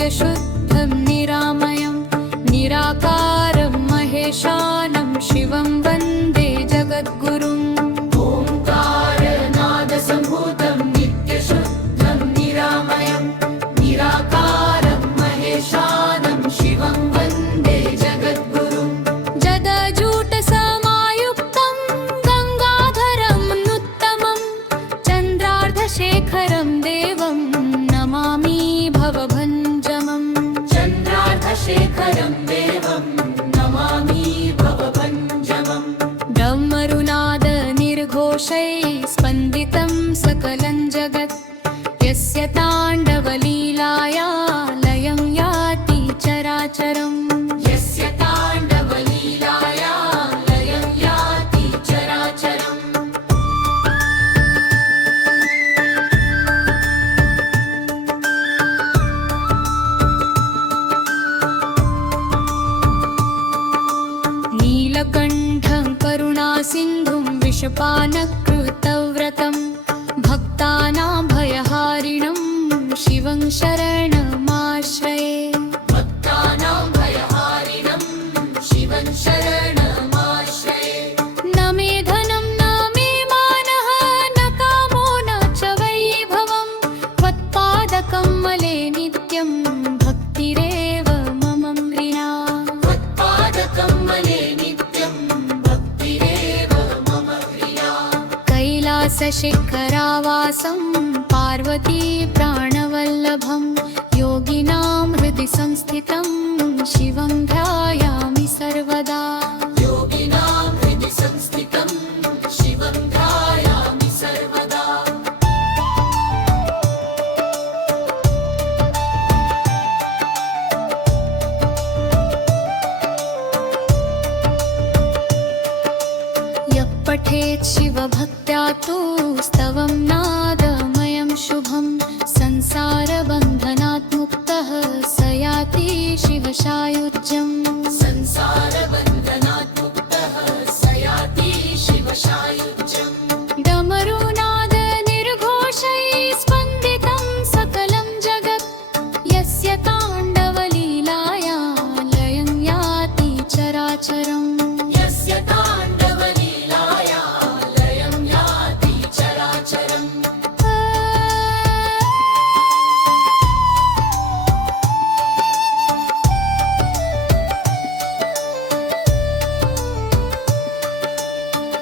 नित्यशुद्धं निरामयं निराकारं महेशानं शिवं वन्दे जगद्गुरुम् ओंकारनादसम्भूतं नित्यशुद्धं निरामयं निराकारं महेशानं शिवं वन्दे जगद्गुरुम् जदजूटसमायुक्तं गङ्गाधरं नुत्तमं चन्द्रार्धशेखरं देवं नमामि भवभञ्जमम् चन्द्रार्धशेखरं देवं नमामि भवभञ्जमम् ब्रह्मरुनाद निर्घोषैः स्पन्दितं सकलं जगत् यस्य ताण्डवलीलाया लयं याति चराचरम् यस्य ताण्डवलीलाया लयं याति चराचरम् नीलकण्ठं करुणासिन्धुं विषपानकृतव्रतं भक्तानां भयहारिणं शिवं शरणमाश्रये भक्तानां भयहारिणं शिवं शरणमाश्रये न मे धनं न मे मानः न कामो न च वैभवं त्वत्पादकमले नित्यं भक्तिरेव मम म्रिणा त्वत्पादकमले नित्यं भक्तिरेव मम प्रिया कैलासशिखरावासं पार्वती प्राणवल्लभं योगिनां हृदि संस्थितं शिवं ध्यायामि सर्वदा योगिनां हृदि संस्थितं शिवं ध्यायामि सर्वदा यः पठेत् शिवभक्त्या तु स्तवं नादमयं शुभं संसारबन्धनात् मुक्तः स याति शिवसायुज्यम् संसारबन्धनात् मुक्तः स याति शिवसायुज्यम् डमरुनाद निर्घोषैः स्पन्दितं सकलं जगत् यस्य ताण्डवलीलाया लयं याति चराचरम् यस्य ताण्डवलीलाया लयं याति चराचरम्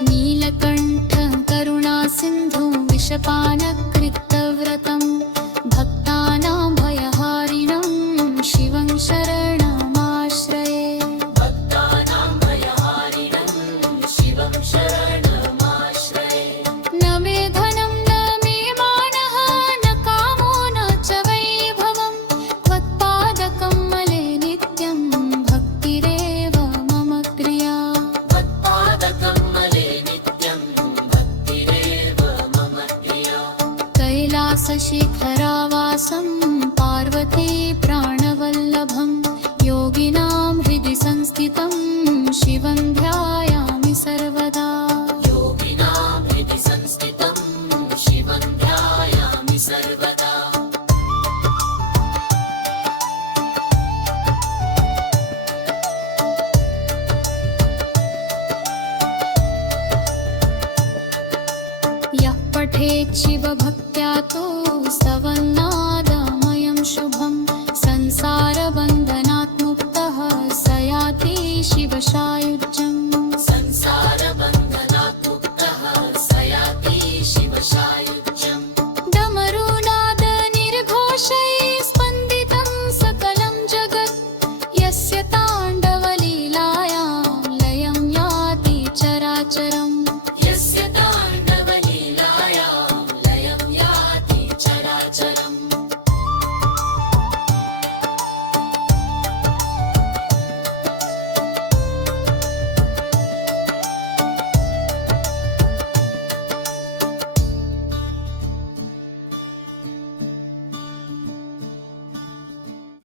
नीलकण्ठं करुणासिन्धुं विषपानकृतव्रतं भक्तानां भयहारिणं शिवं शरणमाश्रये भक्तानां भयहारिणं शिवं शरणमाश्रये न मे धनं न मे मानः न कामो न च वैभवं त्वत्पादकमले नित्यं भक्तिरेव मम प्रिया त्वत्पादकमले नित्यं भक्तिरेव मम प्रिया कैलासशिखरावासं